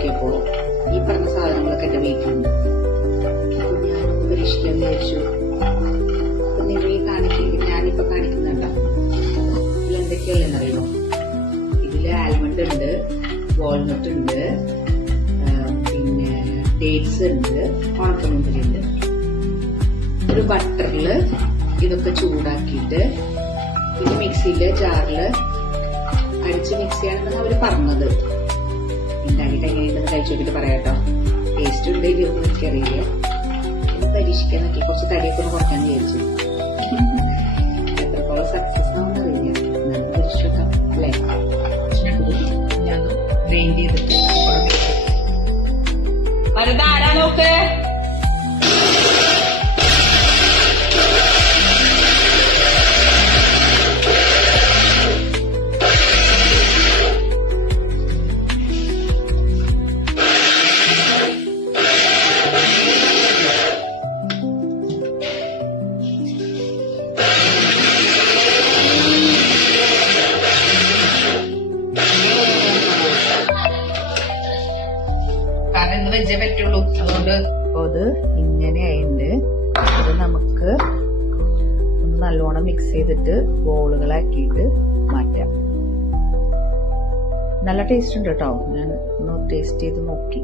നോക്കിയപ്പോ ഈ പറഞ്ഞ സാധനങ്ങളൊക്കെ എന്റെ വീട്ടിലുണ്ട്. അപ്പൊ ഞാനൊന്ന് പരീക്ഷിക്കാൻ വിചാരിച്ചു. അപ്പൊ ഞാനിപ്പോ കാണിക്കുന്നുണ്ടോ ഇതിലെന്തൊക്കെയല്ലെന്നറിയണോ? ഇതില് ആൽമണ്ട് ഉണ്ട്, വാൾനട്ട് ഉണ്ട്, പിന്നെ ഡേറ്റ്സ് ഉണ്ട്, ഉണക്കമുന്തിരി ഉണ്ട്. ഒരു ബട്ടറില് ഇതൊക്കെ ചൂടാക്കിയിട്ട് ഇത് മിക്സിയില് ജാറില് അടിച്ച് മിക്സ് ചെയ്യാണെന്നാണ് അവര് പറഞ്ഞത്. ഉണ്ടാക്കിയിട്ട് എങ്ങനെയുണ്ടെന്ന് കഴിച്ചു നോക്കിട്ട് പറയാട്ടോ. ടേസ്റ്റ് ഉണ്ട് ഇല്ലയൊന്നും എനിക്കറിയില്ല. ഒന്ന് പരീക്ഷിക്കാൻ നോക്കി. കുറച്ച് തടിയൊക്കെ ഒന്ന് കുറയ്ക്കാൻ വിചാരിച്ചു. എത്രത്തോളം സക്സസ് ആവുമെന്ന് അറിയില്ല. എന്നാലും പരീക്ഷിച്ചു നോക്കാം അല്ലേ? ഞാൻ ഗ്രൈൻഡ് ചെയ്തിട്ട് ആരാ നോക്ക്. കാരണം ഇന്ന് വെച്ചേ പറ്റുള്ളൂ. അതുകൊണ്ട് അത് ഇങ്ങനെയായിട്ട് ഇത് നമുക്ക് ഒന്ന് നല്ലോണം മിക്സ് ചെയ്തിട്ട് ബോളുകളാക്കിയിട്ട് മാറ്റാം. നല്ല ടേസ്റ്റ് ഉണ്ട് കേട്ടോ. ഞാൻ ഒന്ന് ടേസ്റ്റ് ചെയ്ത് നോക്കി.